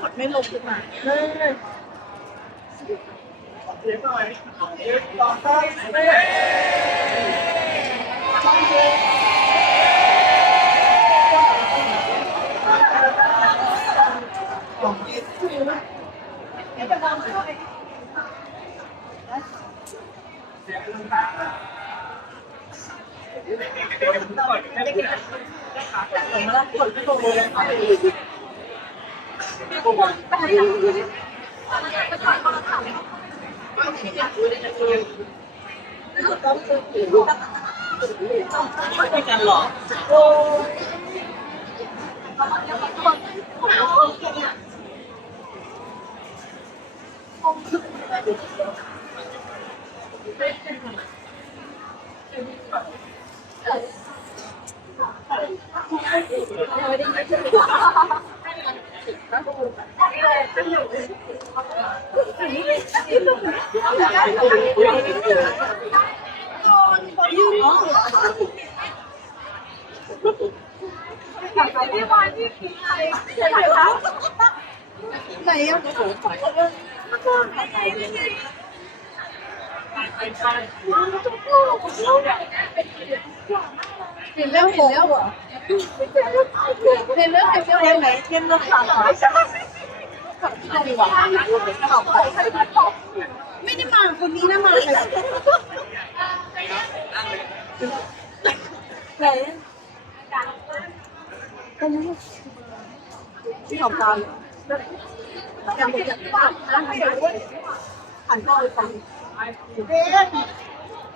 กดไม่ลงขึ้นมาไม่กั นหรอ ไหนอะ เห็นแล้วเห็นแล้วอะเห็นแล้วเห็นแล้วเรียนไหนเรียนรถสามร้อยใช่ไหมไม่ได้มาคนนี้นะมาแต่ไหนที่ของการการเรียนหันก็เลยฟัง เรียน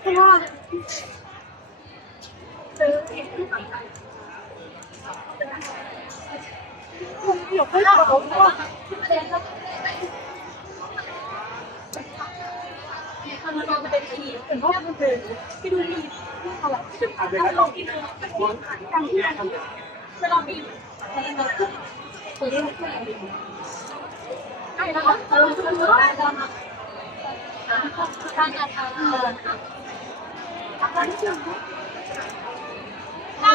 เพราะว่าอยากให้เขาว่ามันเป็นทีเหมือนว่ามันเป็นที่ดูดีที่เขาแบบถ้าลองที่ดูการที่เราจะลองดีใช่นะคะเออคือว่าเราการงานทางเออหน้า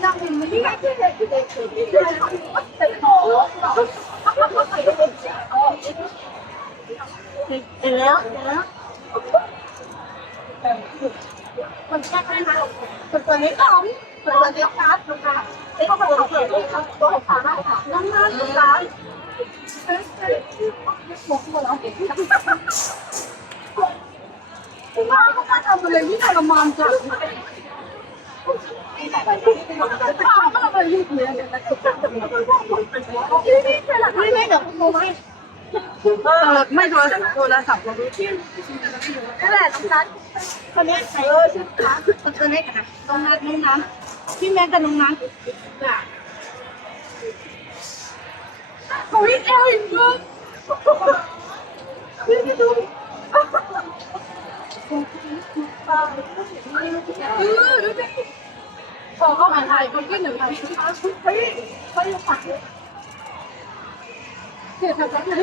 แล้วเดี๋ยวแล้วมันแค่ไหนนะตัวนี้ก็ตัวนี้คัดลูกค้าไอ้ตัวของเปิดลูกค้าตัวของขาหน้าค่ะนั่งนั่งลูกค้าหมดหมดแล้วคุณพ่อเขามาทำอะไรที่ทรมานจังป้าก็ทำอะ ไม่ไม่เดี๋ยวคุณโทรมาเออไม่โทรศัพท์โทรศัพท์เราดูนั่นแหละน้องนัทคนนี้ใครเออชื่อคะคนนี้กันนะน้องนัทน้องนัทพี่แม่กับน้องนัทโอ้ยเอลอีกแล้วพี่ไม่ดูเออดูดิ พอเข้ามาถ่ายคนที่หนึ่งถ่ายเฮ้ยเขาอยู่ฝั่งนี้เดี๋ยวทำอะไร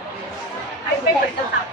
ไม่เป็นจะตับ